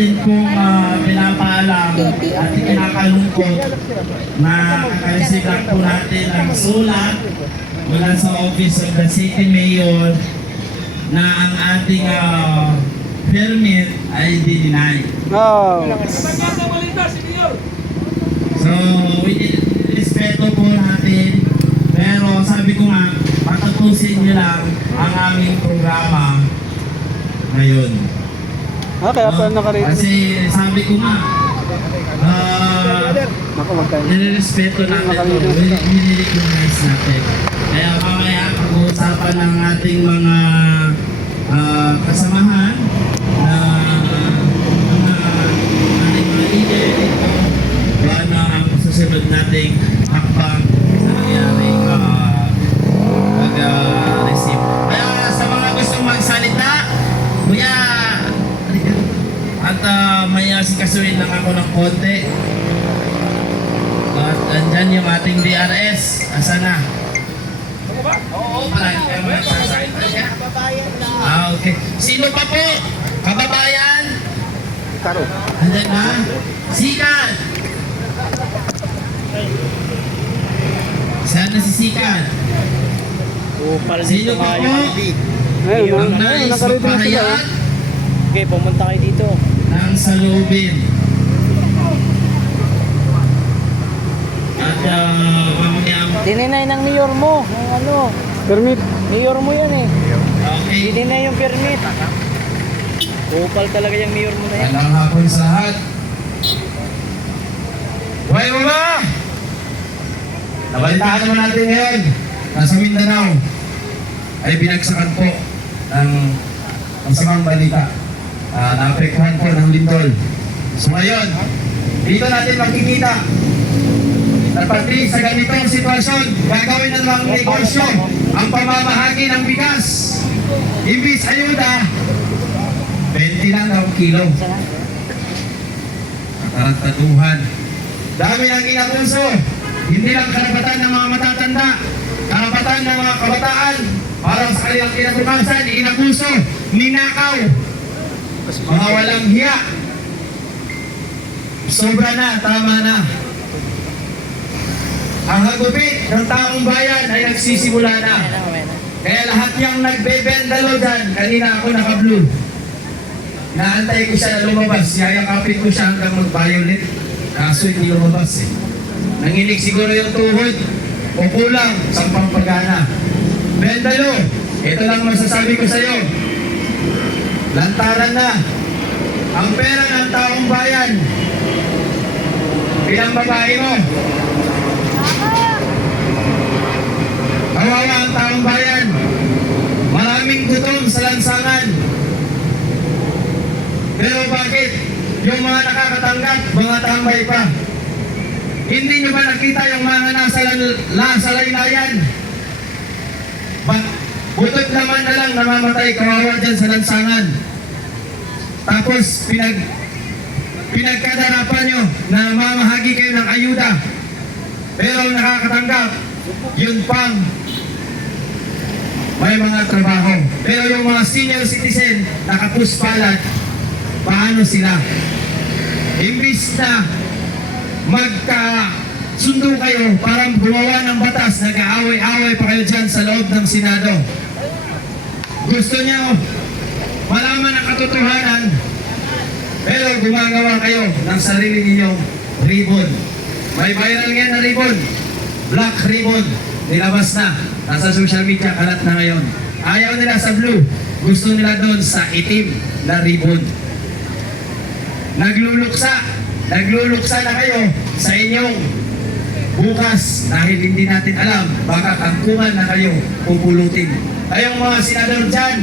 natin pong pinapaalam at kinakalungkot na kakareceive lang po natin ang sulat mula sa Office of the City Mayor na ang ating permit ay dinay. Oh. So, respeto po natin, pero sabi ko nga, patapusin nyo lang ang aming programa ngayon. Okay, ako nakarito. Kasi sabi ko nga, nire-respeto natin ito, nire-recognize natin. Kaya mamaya pag-uusapan ng ating mga kasamahan na ating mga leader dito, ano ang susunod nating hakbang sa nangyaring pag-receive. Kaya sa mga gustong magsalita, kuya, at may asikasuhin lang ako ng konti. At andyan yung ating DRS. Asa na? Oo, palagi kayo magsasalita siya. Okay. Sino pa po? Kababayan? Karo. Andyan na? Sikat! Saan na si Sikat? Sino pa po? Ang nais magpahayag Okay, pumunta kayo dito. ng salubin. At mamaya, Dininay ng mayor mo. Ng ano, Permit. mayor mo yan eh. okay. Dininay yung permit. Kupal talaga yung mayor mo na yan. Magandang hapon sa lahat. Buhay mo ba? Nabalitaan naman natin ngayon. Nasa Mindanao ay binagsakan po ng masamang balita. Naapektuhan po ng lindol. So ngayon, dito natin makikita na pati sa ganitong sitwasyon, gagawin na namang negosyo ang pamamahagi ng bigas. Imbis ayuda, 20 lang daw kilo. Katarataduhan. Dami ng inabuso. Hindi lang karapatan ng mga matatanda, karapatan ng mga kabataan para sa kanilang kinabukasan, inabuso, ninakaw, mga walang hiya. Sobra na, tama na. Ang hagupit ng taong bayan ay nagsisimula na. Kaya lahat yung nagbebendalo dyan, kanina ako naka-blue. Naantay ko siya na lumabas, yayakapin ko siya hanggang mag-violet. Kaso hindi lumabas eh. Nanginig siguro yung tuhod o kulang sa pampagana. Bendalo, ito lang masasabi ko sa iyo. Lantaran na ang pera ng taong bayan. Bilang babae mo, kawawa ang taong bayan. Maraming gutom sa lansangan. Pero bakit? Yung mga nakakatanggap, mga tambay pa. Hindi nyo ba nakita yung mga nasa laylayan? Butot naman na lang namamatay, kawawa dyan sa lansangan. Tapos pinagkadarapan nyo na mamahagi kayo ng ayuda. Pero ang nakakatanggap, yun pang may mga trabaho. Pero yung mga senior citizen, nakapuspalat, paano sila? Imbis na magkasundo kayo para gumawa ng batas, nag-aaway-aaway pa kayo dyan sa loob ng Senado. Gusto niyo malaman ang katotohanan, pero gumagawa kayo ng sarili ninyong ribbon. May viral ngayon na ribbon, black ribbon, nilabas na, nasa social media, kalat na ngayon. Ayaw nila sa blue, gusto nila doon sa itim na ribbon. Nagluluksa na kayo sa inyong bukas dahil hindi natin alam, baka kangkungan na kayo pupulutin. Kayong mga senador dyan,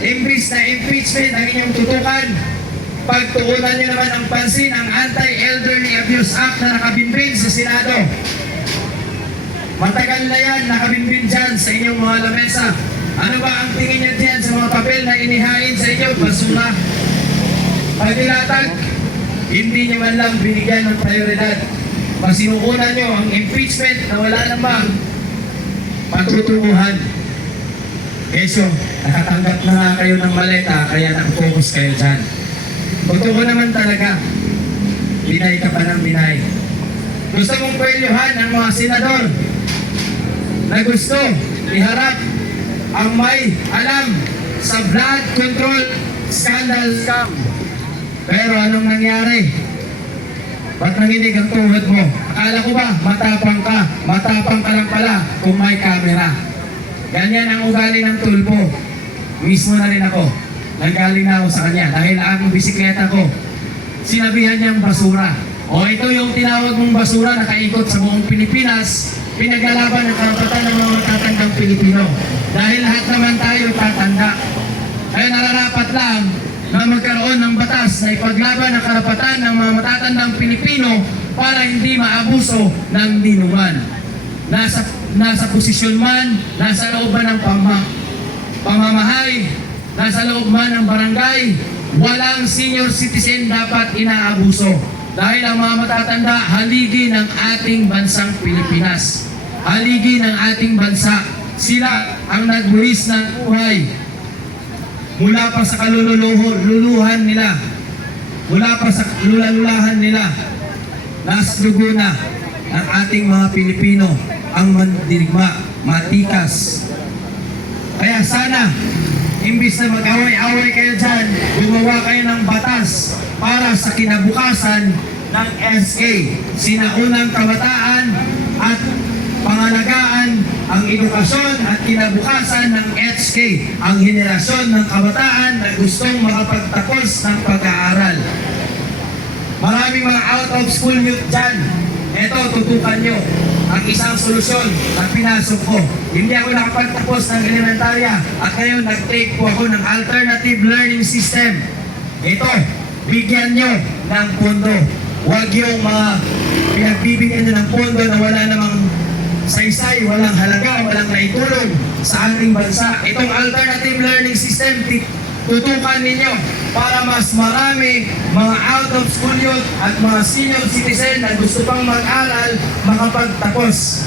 imbis na impeachment ang inyong tutukan, pagtuunan nyo naman ang pansin ang Anti-Elderly Abuse Act na nakabimbing sa Senado. Matagal na yan nakabimbing dyan sa inyong mga lamesa. Ano ba ang tingin nyo dyan sa mga papel na inihain sa inyo? Basura. Pagdilatag, hindi nyo man lang binigyan ng prioridad. Pasinukunan nyo ang impeachment na wala namang patutunguhan. Kesyo, nakatanggap na nga kayo ng maleta, kaya nakafocus kayo dyan. Totoo naman talaga, binay ka pa ng binay. Gusto mong kwelyuhan ang mga senador na gusto iharap ang may alam sa blood control scandal scam. Pero anong nangyari? Ba't nanginig ang tuhod mo? Akala ko ba matapang ka? Matapang ka lang pala kung may camera. Ganyan ang ugali ng tulpo. Mismo na rin ako. Nanggaling na ako sa kanya dahil ang bisikleta ko, sinabihan niyang basura. O ito yung tinawag mong basura na kaikot sa buong Pilipinas, pinaglalaban ng karapatan ng mga matatandang Pilipino. Dahil lahat naman tayo tatanda. Kaya nararapat lang na magkaroon ng batas na ipaglaban ang karapatan ng mga matatandang Pilipino para hindi maabuso ng dinuman. Nasa posisyon man, nasa loob man ng pamamahay, nasa loob man ng barangay, walang senior citizen dapat inaabuso. Dahil ang mga matatanda, haligi ng ating bansang Pilipinas. Haligi ng ating bansa. Sila ang nagbuwis ng buhay. Mula pa sa kalululuhan nila. Mula pa sa lulalulahan nila. Nasa dugo na ng ating mga Pilipino ang mandirigma, matikas. Kaya sana, imbis na mag-away-away kayo dyan, gumawa kayo ng batas para sa kinabukasan ng SK. Sinaunang kabataan at pangalagaan ang edukasyon at kinabukasan ng HK, ang henerasyon ng kabataan na gustong makapagtapos ng pag-aaral. Maraming mga out of school youth dyan. Ito, tutukan nyo ang isang solusyon na pinasok ko. Hindi ako nakapagtapos ng elementarya at ngayon nag-take po ako ng alternative learning system. Ito, bigyan nyo ng pondo. Huwag yung mga pinagbibigyan nyo ng pondo na wala namang saysay, walang halaga, walang naitulong sa ating bansa. Itong alternative learning system, tutukan ninyo para mas marami mga out of school youth at mga senior citizen na gusto pang mag-aral makapagtapos.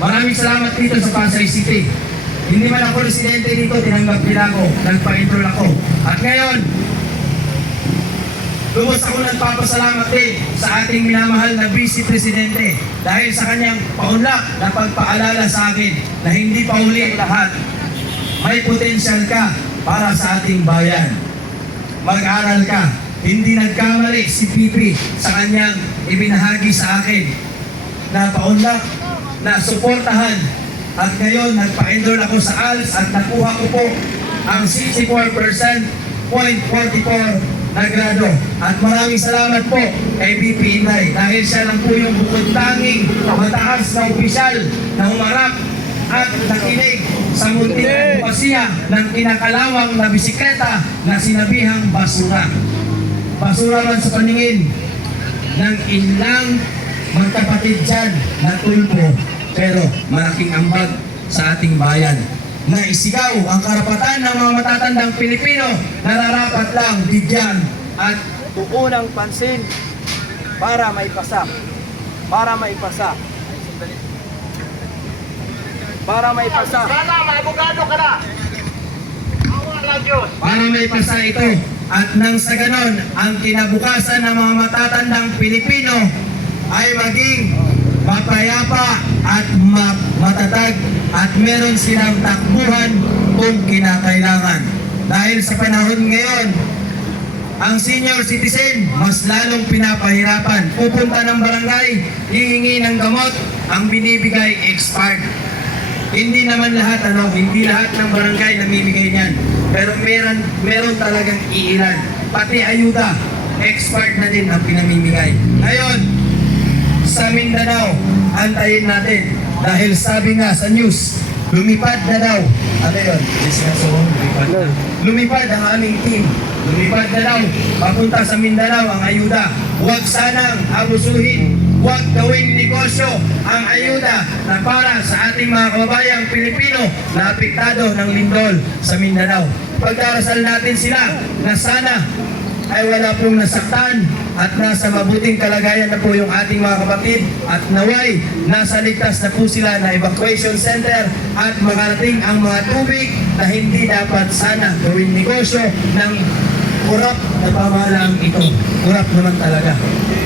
Maraming salamat dito sa Pasay City. Hindi man ako residente dito, tinanggap nila ako, nagpa-enroll ako. At ngayon, lubos ako nagpapasalamat din sa ating minamahal na Vice Presidente dahil sa kanyang paunlak na pagpaalala sa akin na hindi pa huli ang lahat. May potensyal ka para sa ating bayan. Mag-aral ka. Hindi nagkamali si Pipi sa kanyang ibinahagi sa akin na paunlak, na suportahan. At ngayon, nagpa-enroll ako sa ALS at nakuha ko po ang 64.44 na grado. At maraming salamat po kay BP Inday dahil siya lang po yung bukod tanging mataas na opisyal na humarap at nakinig sa munting advokasya ng kinakalawang na bisikleta na sinabihang basura. Basura man sa paningin ng ilang magkapatid dyan na tulpo, pero malaking ambag sa ating bayan. Na isigaw ang karapatan ng mga matatandang Pilipino, nararapat lang bigyan at Tuunang pansin para maipasa. Para maipasa. Para maipasa. Sana, maabogado ka na. Awa lang Diyos. para may pasa ito. At nang sa ganon, ang kinabukasan ng mga matatandang Pilipino ay maging mapayapa at matatag at meron silang takbuhan kung kinakailangan. Dahil sa panahon ngayon, ang senior citizen mas lalong pinapahirapan. Pupunta ng barangay, hihingi ng gamot, ang binibigay expired. Hindi naman lahat, hindi lahat ng barangay namimigay niyan. Pero meron talagang iilan. Pati ayuda, expired na din ang pinamimigay. Ngayon, sa Mindanao, antayin natin. Dahil sabi nga sa news, lumipad na daw. Ano yun? Lumipad na. Lumipad ang aming team. Lumipad na daw. Papunta sa Mindanao ang ayuda. Huwag sanang abusuhin. Huwag gawing negosyo ang ayuda na para sa ating mga kababayang Pilipino na apektado ng lindol sa Mindanao. Pagdarasal natin sila na sana ay wala pong nasaktan at nasa mabuting kalagayan na po yung ating mga kapatid at naway nasa ligtas na po sila na evacuation center at makarating ang mga tubig na hindi dapat sana gawing negosyo ng Kurap na pamahalaan ito. Kurap naman talaga.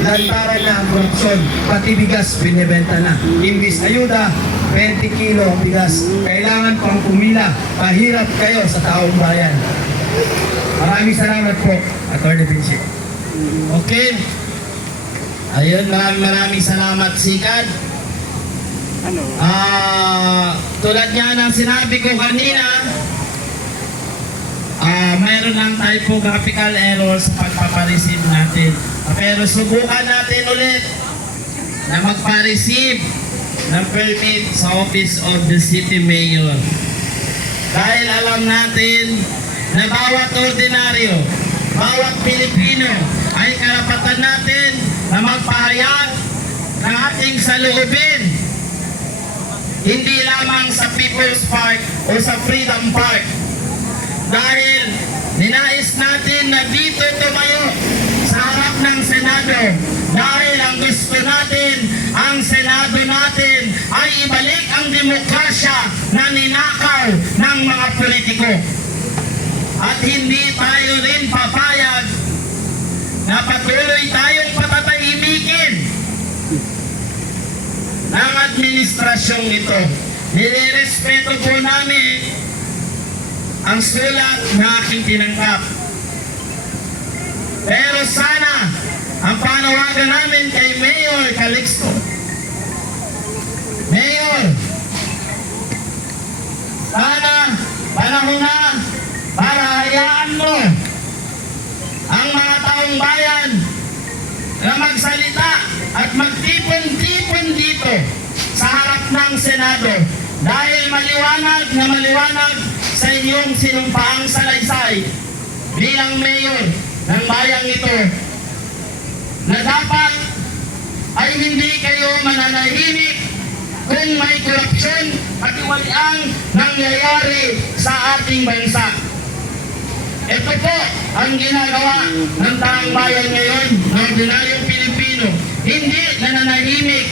Lantaran na ang korupsyon, pati bigas binibenta na. Imbis ayuda, 20 kilo ang bigas. Kailangan pang pumila. Pahirap kayo sa taong bayan. Maraming salamat po, Atty. Vinci. Okay. Ayun, maraming salamat, Sikad. Ano? Tulad nga ng sinabi ko kanina, mayroon lang typographical error sa pagpapareceive natin. Pero subukan natin ulit na magpa-receive ng permit sa Office of the City Mayor. Dahil alam natin na bawat ordinaryo, bawat Pilipino ay karapatan natin na magpahayag ng ating saloobin. Hindi lamang sa People's Park o sa Freedom Park. Dahil ninais natin na dito tumayo sa harap ng Senado. Dahil ang gusto natin, ang Senado natin ay ibalik ang demokrasya na ninakaw ng mga politiko. At hindi tayo rin papayag na patuloy tayong patatahimikin ng administrasyong ito. Nirerespeto po namin ang sulat na aking tinanggap. Pero sana, ang panawagan namin kay Mayor Calixto, Mayor, sana panahon na para hayaan mo ang mga taong bayan na magsalita at magtipon-tipon dito sa harap ng Senado dahil maliwanag na maliwanag sa inyong sinumpaang salaysay bilang mayor ng bayang ito na dapat ay hindi kayo mananahimik kung may korupsyon at iwaliang nangyayari sa ating bansa. Ito po ang ginagawa ng taong bayan ngayon, ng ordinaryong Pilipino. Hindi nananahimik.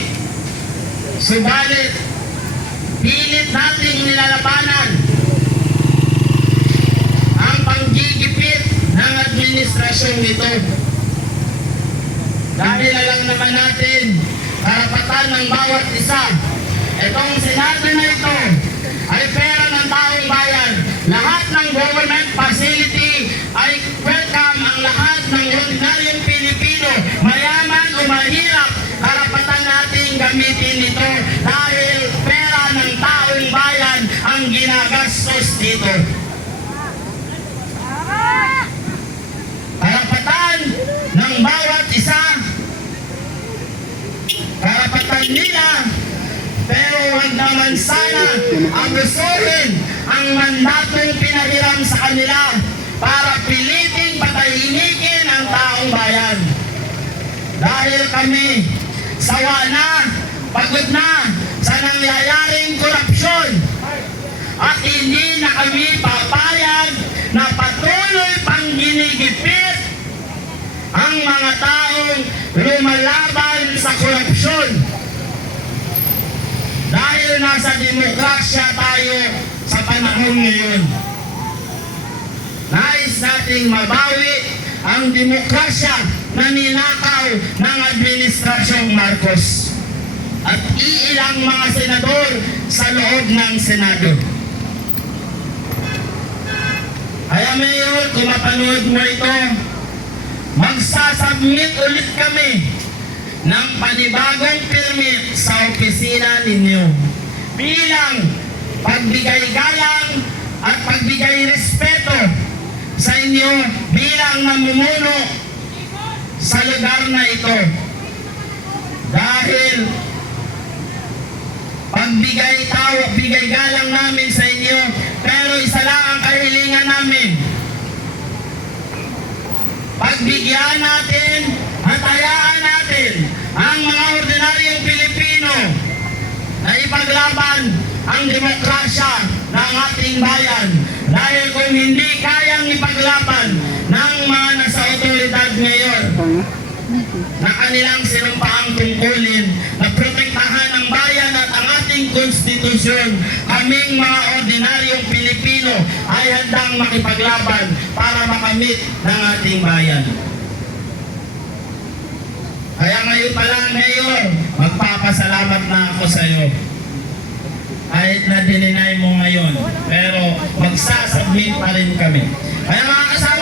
Subalit, pilit nating nilalabanan ang panggigipit ng administrasyong ito. Dahil alam naman natin, karapatan ng bawat isa. Itong Senado na ito ay pera ng taong bayan. Lahat ng government facility ay welcome ang lahat ng ordinaryong Pilipino. Mayaman o mahirap, karapatan nating gamitin ito dahil pera ng taong bayan ang ginagastos dito. Karapatan ng bawat isa, karapatan nila, pero huwag naman sana abusuhin ang mandatong pinahiram sa kanila para piliting patahimikin ang taong bayan. Dahil kami, sawa na, pagod na sa nangyayaring korupsyon at hindi na kami papayag na patuloy pang ginigipit ang mga taong lumalaban sa korupsyon. Dahil nasa demokrasya tayo sa panahon ngayon. Nais nating mabawi ang demokrasya na ninakaw ng Administrasyong Marcos at iilang mga senador sa loob ng Senado. Kaya Mayor, kung mapanood mo ito, magsasubmit ulit kami ng panibagong permit sa opisina ninyo bilang pagbigay galang at pagbigay respeto sa inyo bilang namumuno sa lugar na ito. Dahil pagbigay galang namin sa inyo, pero isa lang ang kahilingan namin. Pagbigyan natin at hayaan natin ang mga ordinaryong Pilipino na ipaglaban ang demokrasya ng ating bayan. Dahil kung hindi kayang ipaglaban ng mga nasa otoridad ngayon na kanilang sinumpaang tungkulin na protektahan ang bayan at ang ating konstitusyon, kaming mga ordinaryong Pilipino ay handang makipaglaban para makamit ng ating bayan. Kaya ngayon pa lang, Mayor, magpapasalamat na ako sa iyo. Kahit na dininay mo ngayon, pero magsasubmit pa rin kami. Kaya mga kasama